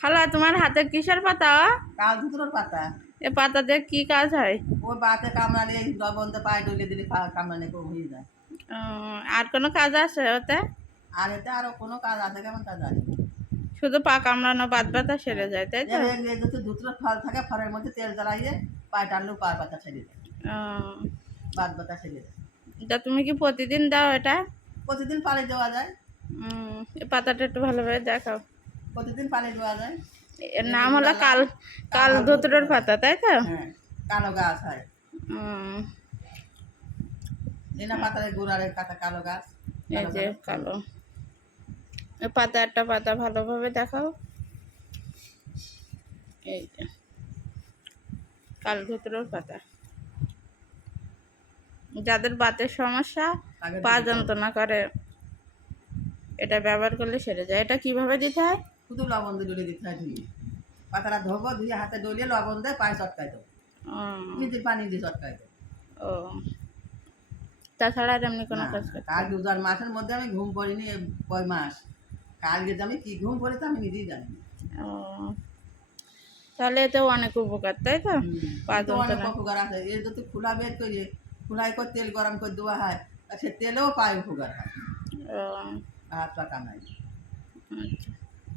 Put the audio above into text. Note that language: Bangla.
খালা তোমার হাতে কিসের পাতা? কাল ধুতরোর পাতা। এ পাতা দিয়ে কি কাজ হয়? ওই বাতে কামড়ালে লবণ দিয়ে পায়ে ডলে দিলে কামড়ালে কম হয়ে যায়। আর কোনো কাজ আছে ওতে? আর এতে আরো কোনো কাজ আছে কেমন তা জানি না। শুধু পা কামড়ানো বাত ব্যথা সেরে যায়, তাই তো? যদি ধুতরোর ফল থাকে ফলের মধ্যে তেল জ্বালাইয়ে পায়ে টানলেও পা ব্যথা ছেড়ে যায়, আহ, বাত ব্যথা ছেড়ে যায়। তা তুমি কি প্রতিদিন দাও এটা? প্রতিদিন পানি দেওয়া যায়। এই পাতাটা একটু ভালোভাবে দেখাও। প্রতিদিন পানি দেওয়া যায়। এর নাম হলো কাল কাল ধুতরোর পাতা, তাই তো? হ্যাঁ, কালো গাছ হয়। উম, এনা পাতার গোড়ার কাটা কালো গাছ। এই যে কালো এই পাতা, একটা পাতা ভালোভাবে দেখাও। এই যে কাল ধুতরোর পাতা। যাদের বাতের সমস্যা, পা যন্ত্রণা করে, এটা ব্যবহার করলে সেরে যায়। এটা কিভাবে দিতে হয়? শুধু লবণ দিয়ে ডলে দিতে হয় ধুয়ে। পাতাটা ধোবো, ধুয়ে হাতে ডলিয়ে লবণ দিয়ে পায়ে চটকাই দেবো। নিজের পানি দিয়ে চটকাই দেবো। ও, তাছাড়া আর এমনি কোনো কাজ করতে কাল ২ মাসের মধ্যে আমি ঘুম পড়িনি, কয় মাস। কালকে যে আমি কি ঘুম পড়েছি আমি নিজেই জানি না। ও, তাহলে এতেও অনেক উপকার, তাই তো? পা তো অনেক যন্ত্রণা। উপকার আছে। এর যদি খোলা বের করে খোলাই করে তেল গরম করে দেওয়া হয়, তা সে তেলেও পায়ে উপকার হয়। ও, হাত পা কামাই। আচ্ছা।